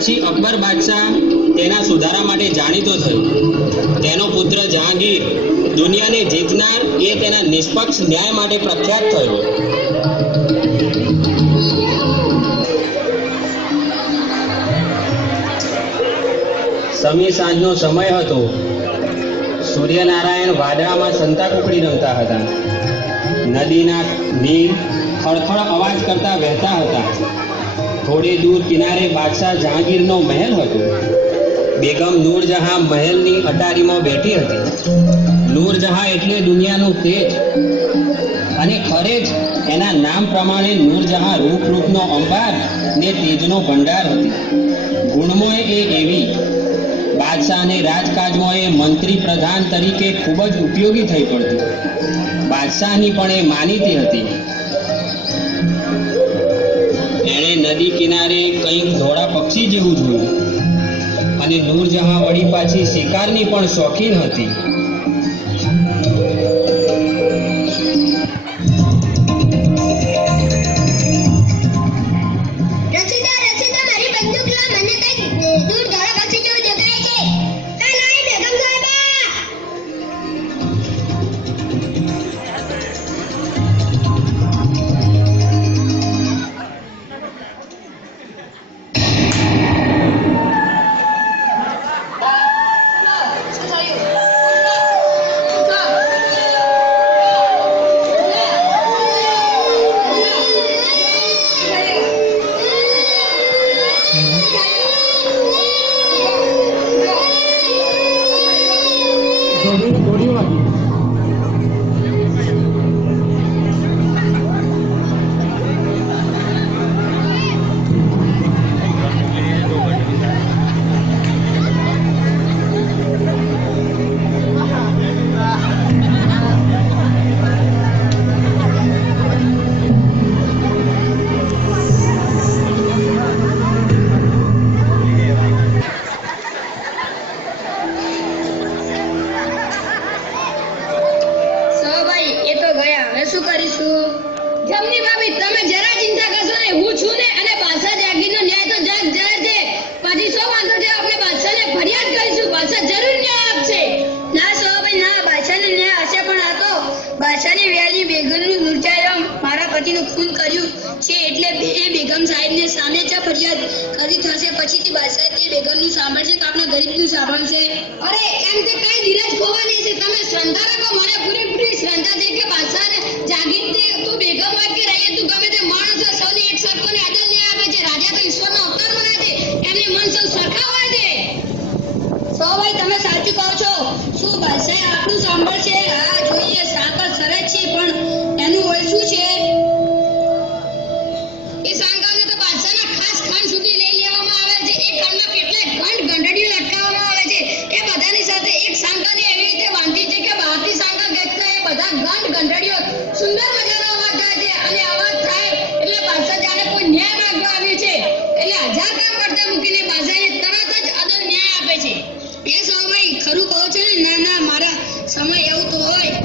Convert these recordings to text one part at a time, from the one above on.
પછી અકબર બાદશાહ તેના સુધારા માટે જાણીતો થયો. તેનો પુત્ર જહાંગીર દુનિયાને જીતનાર એ તેના નિષ્પક્ષ ન્યાય માટે પ્રખ્યાત થયો. સમી સાંજનો સમય હતો. સૂર્યનારાયણ વાદળામાં સંતાકુકડી રમતા હતા. નદીના નીર ખળખળ અવાજ કરતા વહેતા હતા. થોડે દૂર કિનારે બાદશાહ જહાંગીરનો મહેલ હતો. બેગમ નૂરજહાં મહેલની અટારીમાં બેઠી હતી. નૂરજહાં એટલે દુનિયાનું તેજ, અને ખરે જ એના નામ પ્રમાણે નૂરજહાં રૂપનો અંબાર ને તેજનો ભંડાર હતી. ગુણમોય એ એવી, બાદશાહને રાજકાજમાં એ મંત્રી પ્રધાન તરીકે ખૂબ જ ઉપયોગી થઈ પડતી. બાદશાહની પણ એ માનીતી હતી. એણે નદી કિનારે કંઈક ધોળા પક્ષી જેવું જોયું, અને નૂરજહાં વળી પાછી શિકારની પણ શોખીન હતી. ખરું કહો છો ને? ના ના, મારા સમય એવું તો હોય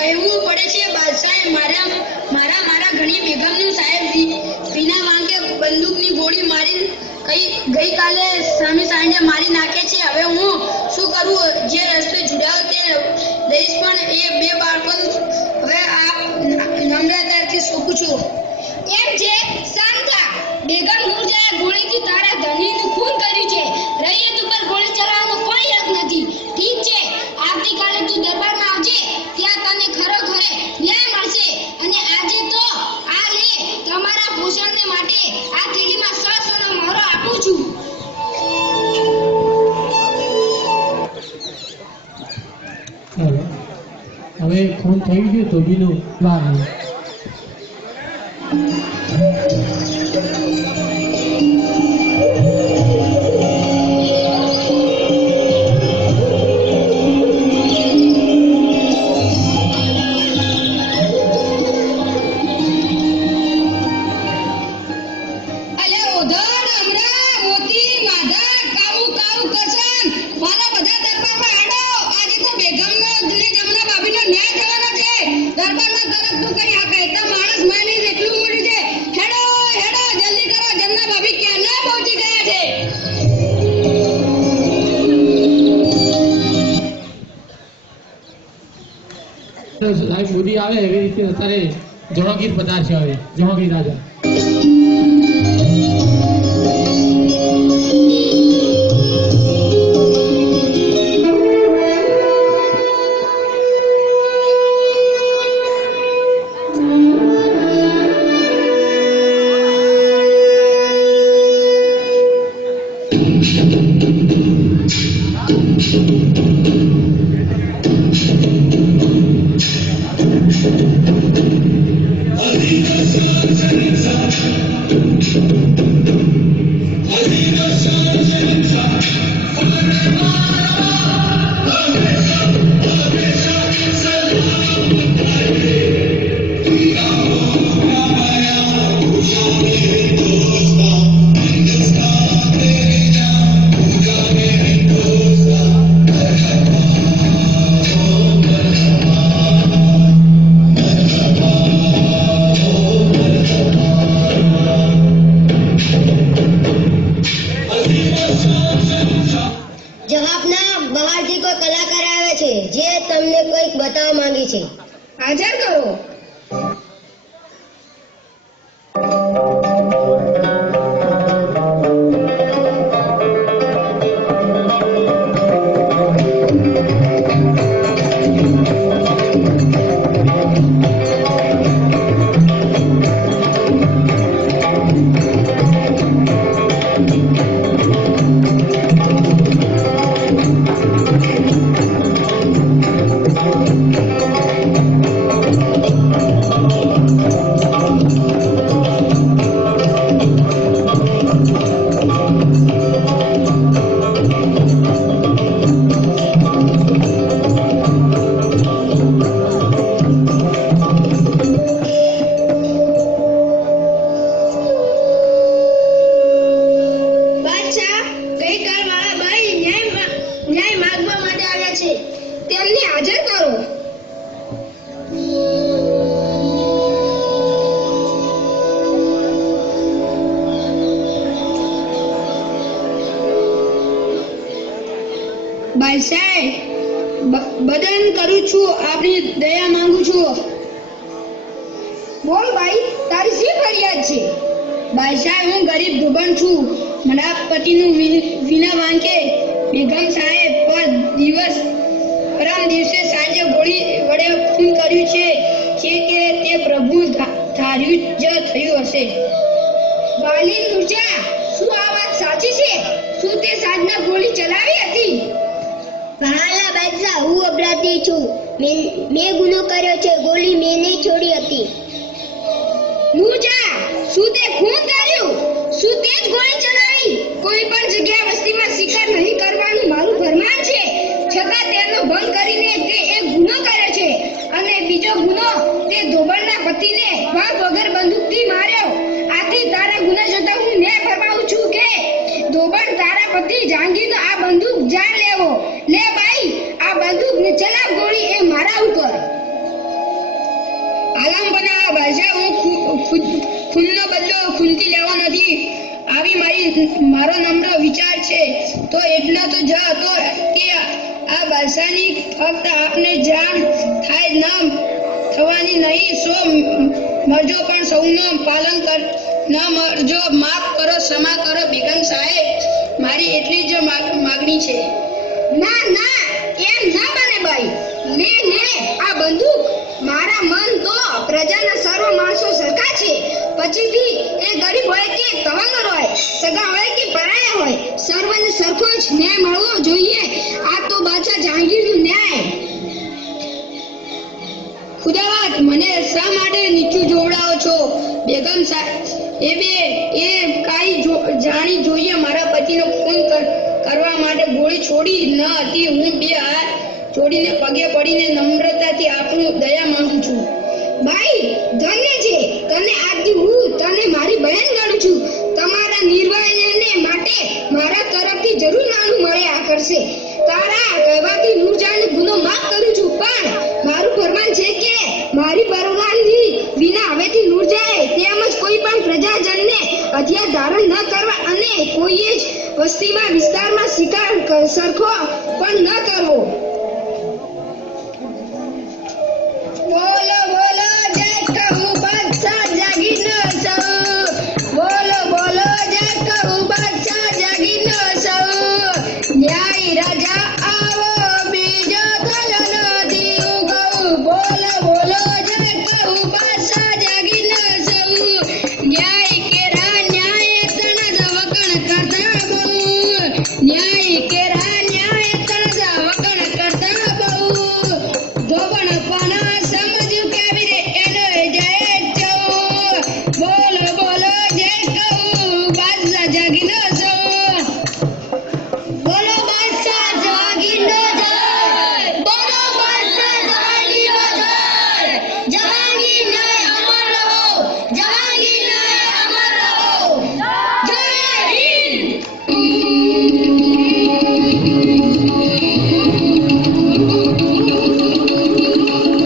કહેવું પડે છે બાદશાહે મારા ઘણી બેગમનું સાહેબ વિના વાંકે બંદૂકની ગોળી મારી ગઈકાલે સાંજે મારી નાખે છે. હવે હું શું કરું? જે રસ્તે જોડાયો તે લઈશ, પણ એ બે બાળકોનું હવે આ નમ્રતાથી સોંપું છું. એમ છે, શાંત થા. બેગમ નૂરજહાંએ ગોળીથી તારા ધણીનું ખૂન કર્યું છે. રૈયત ઉપર ગોળી ચલાવવાનો કોઈ હક નથી. ઠીક છે, આવતીકાલે તું દરબારમાં આવજે. ત્યાં તને ખરેખર ન્યાય મળશે. અને આજે તો આ લે, તમારા પોષણને માટે આ થેલીમાં 100 સોનો મહોરો આપું છું. હવે ખૂન થઈ ગયું તો બીનું વાર નહીં. સાહેબ મોદી આવે એવી રીતે અત્યારે જહાંગીર પધારશે. હવે જહાંગીર રાજા બતાવવા માંગે છે. હાજર કરો. બદન કરું છું, આપની દયા માંગુ છું. બોલ ભાઈ, તારી શી ફરિયાદ છે? બાદશાહ, હું ગરીબ ધોબણ છું. મારા પતિનું વિના વાંકે બેગમ સાહેબ પરમ દિવસે સાંજે ગોળી વડે ખૂન કર્યું છે કે તે પ્રભુ ધાર્યું જ થયું હશે. વાલી નુજા, શું આ વાત સાચી છે? શું તે સાંજના ગોળી ચલાવી હતી? વહાલા બાદશાહ, હું અપરાધી છું. મેં ગુનો કર્યો છે. ગોળી મેં નહીં છોડી હતી. નુજા, શું તે ખૂન કર્યું? શું તે જ ગોળી ચલાવી? કોઈ પણ જગ્યા વસ્તીમાં શિકાર નહીં કરવાનું મારું ફરમાન છે, છતાં તેનો ભંગ કરીને તે એક ગુનો કર્યો છે. અને બીજો ગુનો, તે ધોબણના પતિને વાઘ વગર બંદૂકથી માર્યો. આથી તારા ગુના જતા હું ન્યાય ફરમાવું છું કે ધોબણ તારા પતિ જહાંગીરનો આ બંદૂક જાણ લેવો. લે ભાઈ, આ બંદૂક ને ચલાવ ગોળી એ મારા ઉપર. ખૂનનો બદલો ખૂનથી લેવો નથી આવી મારો નમ્ર વિચાર છે. તો એટલો તો જ હતો કે આ બાદશાહની ફક્ત આપને જાણ થાય ન થવાની નહીં, સો મરજો પણ સૌનું પાલન કર ન મરજો. માફ કરો, ક્ષમા કરો બેગમ સાહેબ, મારી એટલી જ માગણી છે. ના ના, એમ ના બને ભાઈ. લે આ બંદૂક. મારા મન તો પ્રજાના સર્વ માણસો સરખા છે. પછીથી એ ગરીબ હોય કે તવંગર હોય, સગા હોય કે પરાયા હોય, સર્વને સરખો જ ન્યાય મળવો જોઈએ. આ તો બાદશાહ જહાંગીરનું ન્યાય. ખુદાવત, મને શા માટે નીચું જોવડાવો છો? બેગમ સાહેબ એ કાંઈ જાણી જોઈએ મારા પતિનો ખૂન કરવા માટે ગોળી છોડી ન હતી. હું બે હાથ જોડીને પગે પડીને નમ્રતાથી આપનું દયા માંગુ છું. ભાઈ ધન્ય છે તને. આજથી હું તને મારી બહેન ગણું છું. તમારા નિર્ણયને માટે મારા તરફથી જરૂર નાનું મળે આ કરશે. તારા કહેવાથી નૂરજહાંને ગુનો માફ કરું છું, પણ મારું ફરમાન છે કે મારી પરવાનગી વિના હવેથી નૂરજહાંએ તેમજ કોઈ પણ પ્રજાજનને હથિયાર ધારણ ન કરવા અને કોઈ જ વસ્તીમાં વિસ્તારમાં શિકાર સરખો પણ ન કરવો.